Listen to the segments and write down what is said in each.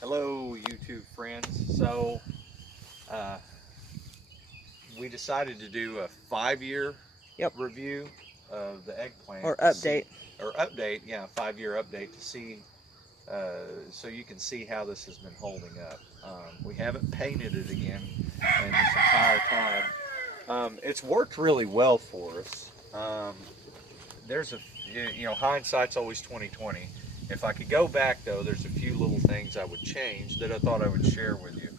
Hello, YouTube friends. So, uh, we decided to do a 5-year Yep. review of the eggplant Or to see, update. or update, yeah, 5-year update to see, so you can see how this has been holding up. We haven't painted it again in this entire time. It's worked really well for us. There's a, hindsight's always 2020. If I could go back though, there's a few little things I would change that I thought I would share with you.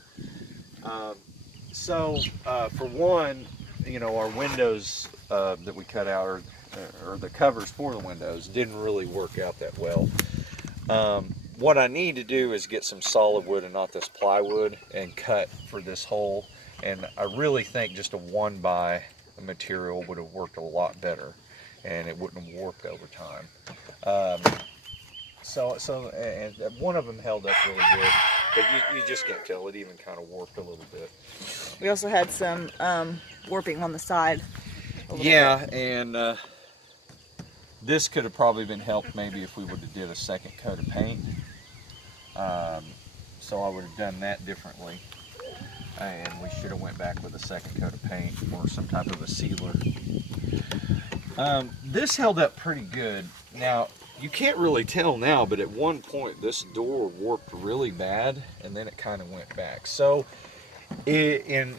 Um, for one, our windows that we cut out, or the covers for the windows, didn't really work out that well. What I need to do is get some solid wood and not this plywood and cut for this hole. And I really think just a 1x material would have worked a lot better, and it wouldn't have warped over time. Um, and one of them held up really good, but you just can't tell. It even kind of warped a little bit. We also had some warping on the side a little Yeah, bit. and this could have probably been helped maybe if we would have did a second coat of paint. Um, so I would have done that differently, and we should have went back with a second coat of paint or some type of a sealer. This held up pretty good. Now, you can't really tell now, but at one point this door warped really bad, and then it kind of went back. So, in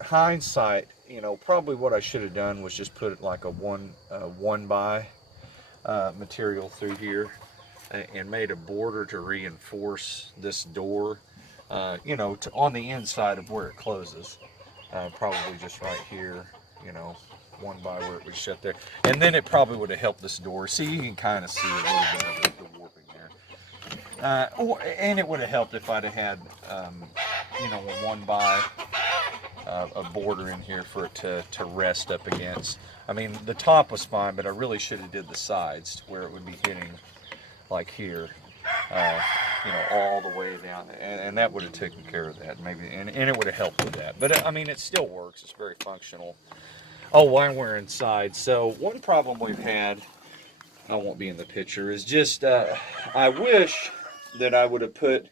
hindsight, probably what I should have done was just put like a 1x material through here, and made a border to reinforce this door. On the inside of where it closes, probably just right here. You know, 1x where it would shut there, and then it probably would have helped this door. See, you can kind of see a little bit of the warping there. And it would have helped if I'd have had, a 1x a border in here for it to rest up against. I mean, the top was fine, but I really should have did the sides to where it would be hitting like here, uh, all the way down, and that would have taken care of that maybe, and it would have helped with that. But I mean, it still works. It's very functional. Oh, while we're inside, so one problem we've had, I won't be in the picture, is just I wish that I would have put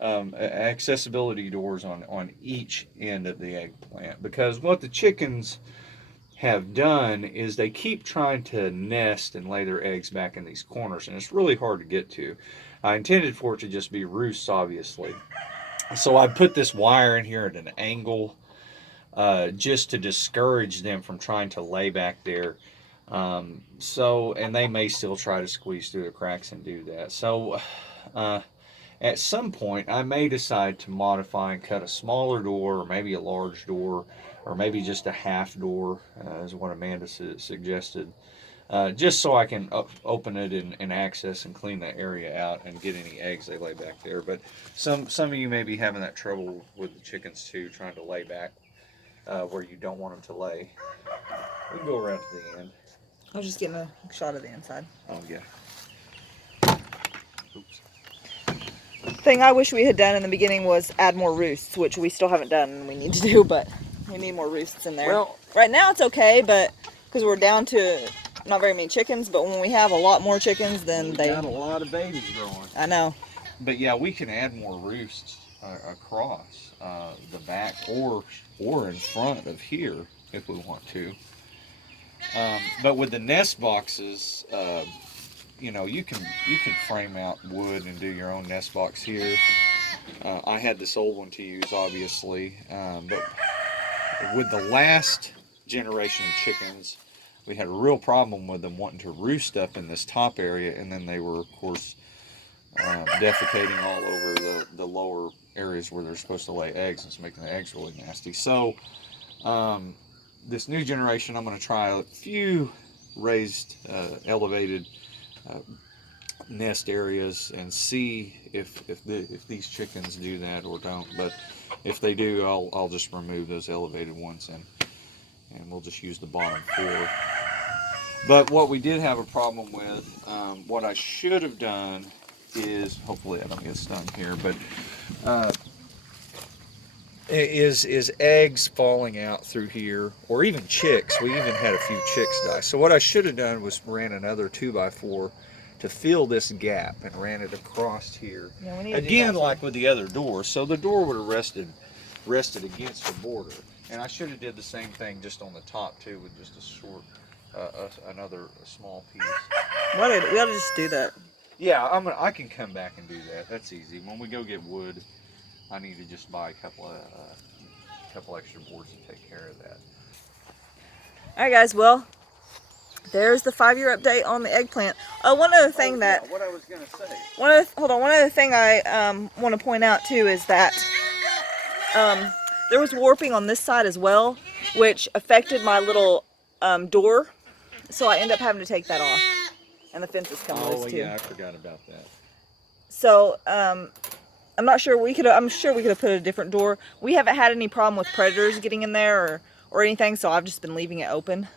accessibility doors on each end of the eggplant, because what the chickens have done is they keep trying to nest and lay their eggs back in these corners, and it's really hard to get to. I intended for it to just be roosts, obviously. So I put this wire in here at an angle, just to discourage them from trying to lay back there. And they may still try to squeeze through the cracks and do that. So, at some point, I may decide to modify and cut a smaller door, or maybe a large door, or maybe just a half door, is what Amanda suggested, just so I can open it and access and clean that area out and get any eggs they lay back there. But some of you may be having that trouble with the chickens too, trying to lay back where you don't want them to lay. We can go around to the end. I was just getting a shot of the inside. Oh yeah. Oops. Thing I wish we had done in the beginning was add more roosts, which we still haven't done and we need to do, but we need more roosts in there. Well, right now it's okay, but because we're down to not very many chickens, but when we have a lot more chickens, then we they got a lot of babies growing. I know. But yeah, we can add more roosts across the back or in front of here if we want to. But with the nest boxes, you can frame out wood and do your own nest box here. I had this old one to use, obviously, but with the last generation of chickens, we had a real problem with them wanting to roost up in this top area, and then they were, of course, defecating all over the lower areas where they're supposed to lay eggs, and it's making the eggs really nasty. So this new generation, I'm going to try a few raised, elevated nest areas and see if these chickens do that or don't. But if they do, I'll just remove those elevated ones, and we'll just use the bottom 4. But what we did have a problem with, what I should have done is, hopefully I don't get stung here, but is eggs falling out through here, or even chicks. We even had a few chicks die. So what I should have done was ran another 2x4 to fill this gap and ran it across here. Yeah, we need to do Again, that like too. with the other door, so the door would have rested against the border. And I should have did the same thing just on the top too, with just a short, another small piece. We ought to just do that. Yeah, I can come back and do that. That's easy. When we go get wood, I need to just buy a couple extra boards to take care of that. All right, guys. Well, there's the 5-year update on the eggplant. One other thing that what I was gonna say. one other thing I want to point out too is that there was warping on this side as well, which affected my little door. So I end up having to take that off, and the fence is coming loose too. Yeah, I forgot about that. So I'm not sure I'm sure we could have put a different door. We haven't had any problem with predators getting in there or anything, so I've just been leaving it open.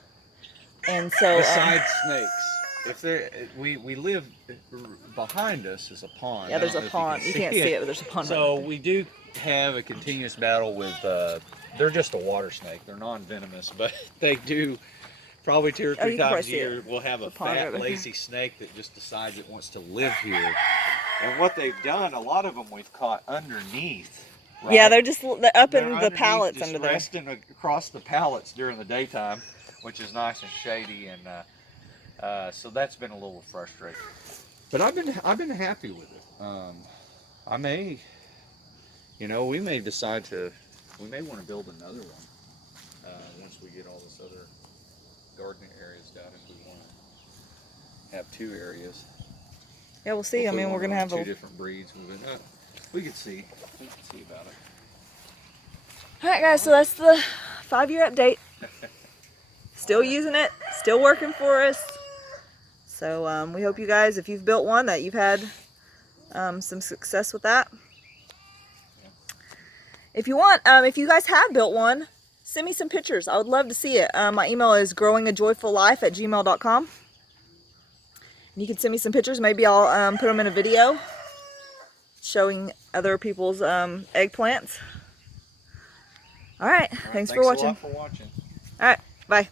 And so besides snakes, we live behind us is a pond. yeah, there's a pond. You can't see it, but there's a pond. So we do have a continuous battle with. They're just a water snake. They're non-venomous, but they do. Probably 2 or 3 times a year, we'll have a fat, lazy snake that just decides it wants to live here. And what they've done, a lot of them we've caught underneath. Right? Yeah, they're up in the pallets under there. Resting across the pallets during the daytime, which is nice and shady, and so that's been a little frustrating. But I've been happy with it. I may, we may decide we may want to build another one once we get all this other gardening areas down, if we want to have 2 areas. Yeah, we'll see. I mean, we're gonna have 2 different breeds. We could see about it. All right, guys. So that's the 5-year update. Still using it. Still working for us. So we hope you guys, if you've built one, that you've had some success with that. If you want, if you guys have built one, send me some pictures. I would love to see it. My email is growingajoyfullife@gmail.com. You can send me some pictures. Maybe I'll put them in a video showing other people's eggplants. All right. Thanks for watching. Thanks a lot for watching. All right. Bye.